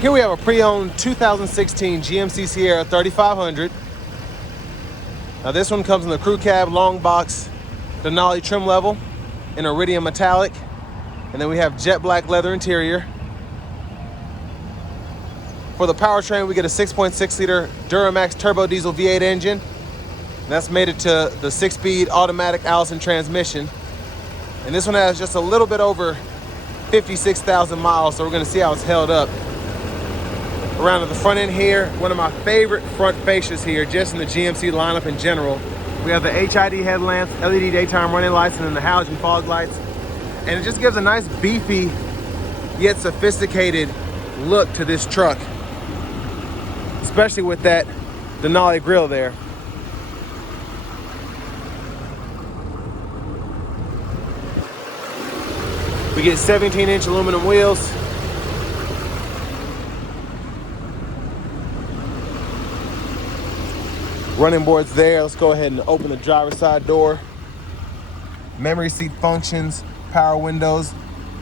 Here we have a pre-owned 2016 GMC Sierra 3500. Now this one comes in the crew cab long box Denali trim level in iridium metallic. And then we have jet black leather interior. For the powertrain, we get a 6.6 liter Duramax turbo diesel V8 engine. And that's mated to the 6-speed automatic Allison transmission. And this one has just a little bit over 56,000 miles, so we're gonna see how it's held up. Around to the front end here, one of my favorite front fascias here, just in the GMC lineup in general. We have the HID headlamps, LED daytime running lights, and then the halogen fog lights. And it just gives a nice beefy, yet sophisticated look to this truck, especially with that Denali grille there. We get 17-inch aluminum wheels. Running boards there. Let's go ahead and open the driver's side door. Memory seat functions, power windows,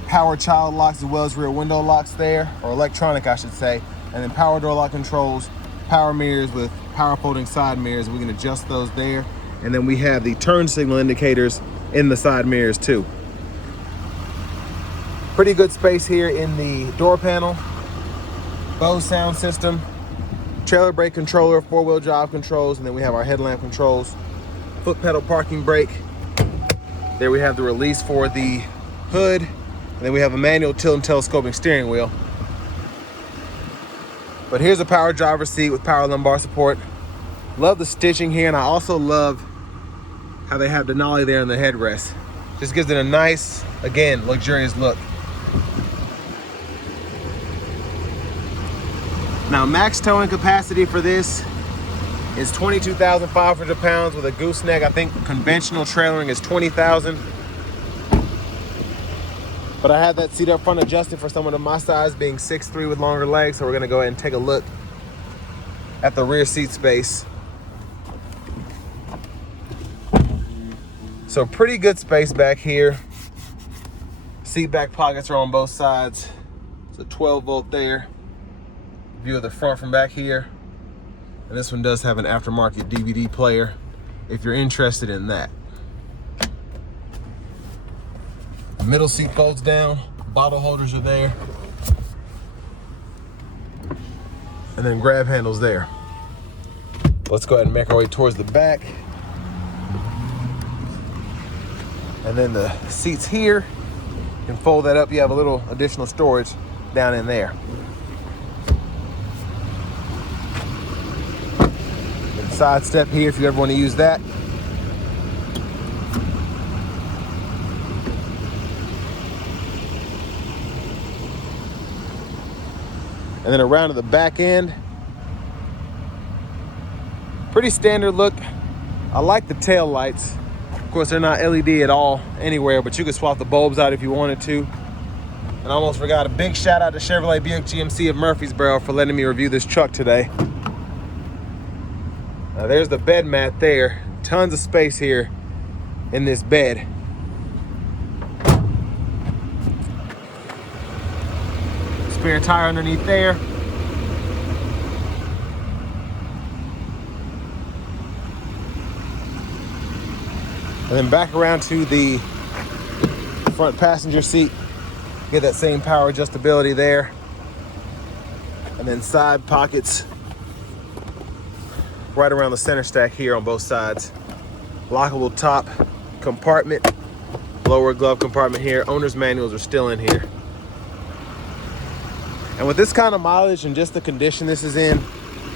power child locks, as well as rear window locks there, or electronic I should say. And then power door lock controls, power mirrors with power folding side mirrors. We can adjust those there. And then we have the turn signal indicators in the side mirrors too. Pretty good space here in the door panel. Bose sound system, trailer brake controller, 4-wheel drive controls, and then we have our headlamp controls, foot pedal parking brake. There we have the release for the hood, and then we have a manual tilt and telescoping steering wheel. But here's a power driver's seat with power lumbar support. Love the stitching here, and I also love how they have Denali there in the headrest. Just gives it a nice, again, luxurious look. Now, max towing capacity for this is 22,500 pounds with a gooseneck. I think conventional trailering is 20,000. But I had that seat up front adjusted for someone of my size, being 6'3" with longer legs. So we're gonna go ahead and take a look at the rear seat space. So pretty good space back here. Seat back pockets are on both sides. It's a 12-volt there. View of the front from back here. And this one does have an aftermarket DVD player if you're interested in that. The middle seat folds down, bottle holders are there. And then grab handles there. Let's go ahead and make our way towards the back. And then the seats here, you can fold that up. You have a little additional storage down in there. Side step here if you ever want to use that. And then around to the back end. Pretty standard look. I like the tail lights. Of course, they're not LED at all anywhere, but you could swap the bulbs out if you wanted to. And I almost forgot, a big shout out to Chevrolet Buick GMC of Murfreesboro for letting me review this truck today. Now there's the bed mat there. Tons of space here in this bed. Spare tire underneath there. And then back around to the front passenger seat. Get that same power adjustability there. And then side pockets right around the center stack here on both sides. Lockable top compartment, lower glove compartment here. Owner's manuals are still in here. And with this kind of mileage and just the condition this is in,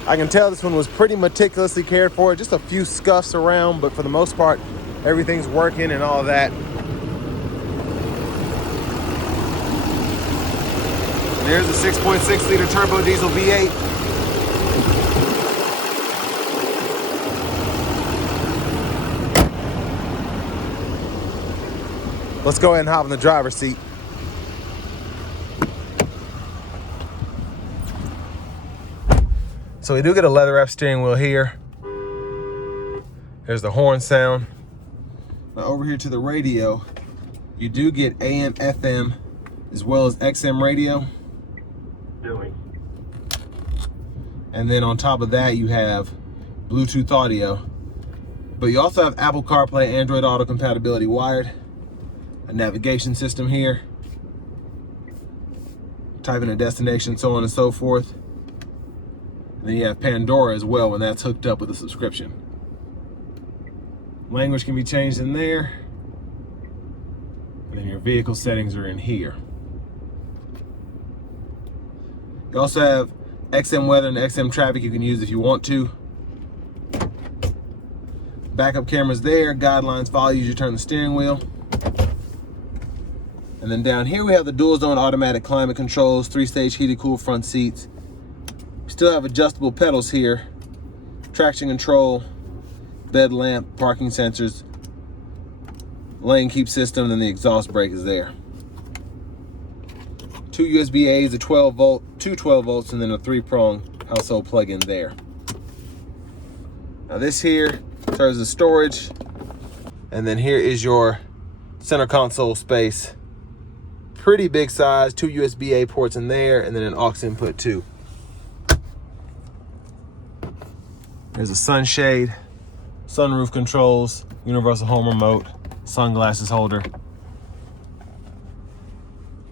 I can tell this one was pretty meticulously cared for. Just a few scuffs around, but for the most part, everything's working and all of that. And there's the 6.6 liter turbo diesel V8. Let's go ahead and hop in the driver's seat. So we do get a leather wrap steering wheel here. There's the horn sound. Now over here to the radio, you do get AM, FM, as well as XM radio. Doing. And then on top of that, you have Bluetooth audio. But you also have Apple CarPlay, Android Auto compatibility wired, a navigation system here, type in a destination, so on and so forth. And then you have Pandora as well when that's hooked up with a subscription. Language can be changed in there. And then your vehicle settings are in here. You also have XM weather and XM traffic you can use if you want to. Backup cameras there, guidelines follow you as you turn the steering wheel. And then down here we have the dual zone automatic climate controls, 3-stage heated cool front seats. We still have adjustable pedals here, traction control, bed lamp, parking sensors, lane keep system, and then the exhaust brake is there. 2 USB A's, a 12 volt, 2 12 volts, and then a 3-prong household plug-in there. Now this here serves as storage, and then here is your center console space. Pretty big size, 2 USB A ports in there, and then an aux input too. There's a sunshade, sunroof controls, universal home remote, sunglasses holder.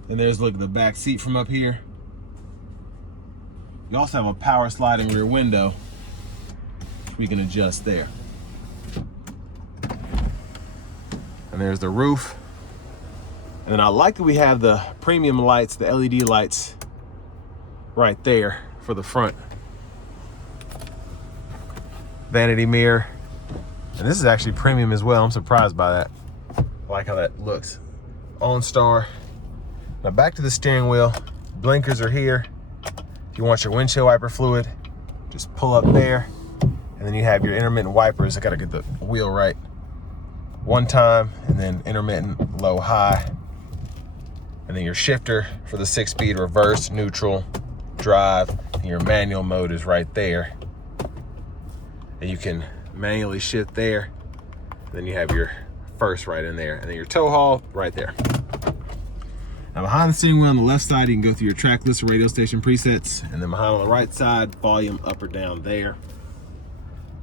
And there's look at the back seat from up here. You also have a power sliding rear window, which we can adjust there. And there's the roof. And then I like that we have the premium lights, the LED lights right there for the front. Vanity mirror. And this is actually premium as well. I'm surprised by that. I like how that looks. OnStar. Now back to the steering wheel. Blinkers are here. If you want your windshield wiper fluid, just pull up there. And then you have your intermittent wipers. I gotta get the wheel right. One time, and then intermittent, low, high. And then your shifter for the 6-speed reverse, neutral, drive, and your manual mode is right there. And you can manually shift there. And then you have your first right in there. And then your tow haul right there. Now behind the steering wheel on the left side, you can go through your track list or radio station presets. And then behind on the right side, volume up or down there.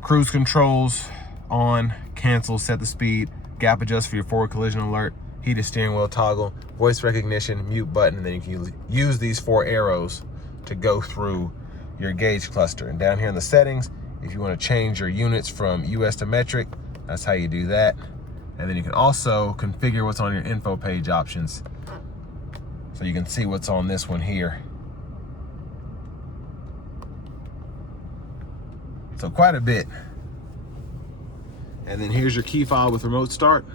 Cruise controls, on, cancel, set the speed, gap adjust for your forward collision alert, heated steering wheel toggle, voice recognition, mute button, and then you can use these 4 arrows to go through your gauge cluster. And down here in the settings, if you want to change your units from US to metric, that's how you do that. And then you can also configure what's on your info page options. So you can see what's on this one here. So quite a bit. And then here's your key fob with remote start.